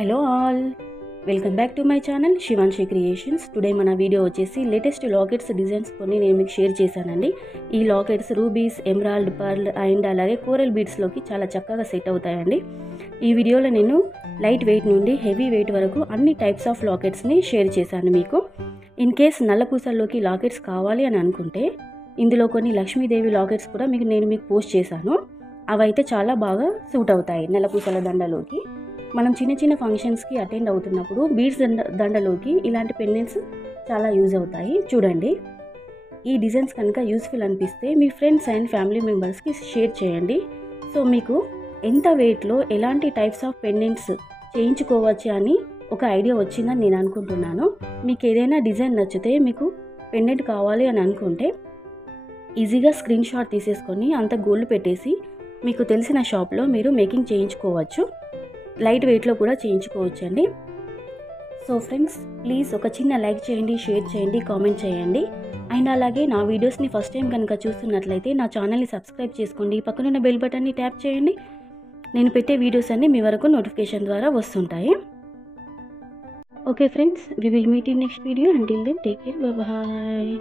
Hello all, welcome back to my channel Shivanshi creations. Today మన video వచ్చేసి latest lockets designs కొన్ని నేను మీకు షేర్ చేశానండి. ఈ lockets rubies, emerald, pearl and అలాగే కోరల్ బీడ్స్లోకి చాలా చక్కగా సెట్ అవుతాయండి. ఈ వీడియోలో నేను లైట్ వెయిట్ నుండి హెవీ వెయిట్ వరకు అన్ని టైప్స్ ఆఫ్ లాకెట్స్ని షేర్ చేశాను మీకు. ఇన్ కేస్ నల్లపూసల్లోకి లాకెట్స్ కావాలి అని అనుకుంటే ఇందులో కొన్ని లక్ష్మీదేవి లాకెట్స్ కూడా నేను మీకు పోస్ట్ చేశాను. అవైతే చాలా బాగా సూట్ అవుతాయి నల్లపూసల దండలోకి. మనం చిన్న చిన్న ఫంక్షన్స్కి అటెండ్ అవుతున్నప్పుడు బీడ్స్ దండలోకి ఇలాంటి పెండెంట్స్ చాలా యూజ్ అవుతాయి. చూడండి, ఈ డిజైన్స్ కనుక యూస్ఫుల్ అనిపిస్తే మీ ఫ్రెండ్స్ అండ్ ఫ్యామిలీ మెంబర్స్కి షేర్ చేయండి. సో మీకు ఎంత వెయిట్లో ఎలాంటి టైప్స్ ఆఫ్ పెండెంట్స్ చేయించుకోవచ్చు అని ఒక ఐడియా వచ్చిందని నేను అనుకుంటున్నాను. మీకు ఏదైనా డిజైన్ నచ్చితే, మీకు పెండెంట్ కావాలి అని అనుకుంటే ఈజీగా స్క్రీన్ షాట్ తీసేసుకొని అంత గోల్డ్ పెట్టేసి మీకు తెలిసిన షాప్లో మీరు మేకింగ్ చేయించుకోవచ్చు. లైట్ వెయిట్లో కూడా చేయించుకోవచ్చు అండి. సో ఫ్రెండ్స్, ప్లీజ్ ఒక చిన్న లైక్ చేయండి, షేర్ చేయండి, కామెంట్ చేయండి. అండ్ అలాగే నా వీడియోస్ని ఫస్ట్ టైం కనుక చూస్తున్నట్లయితే నా ఛానల్ని సబ్స్క్రైబ్ చేసుకోండి. పక్కనున్న బెల్ బటన్ని ట్యాప్ చేయండి. నేను పెట్టే వీడియోస్ అన్నీ మీ వరకు నోటిఫికేషన్ ద్వారా వస్తుంటాయి. Okay friends, we will meet in next video. Until then take care, bye bye.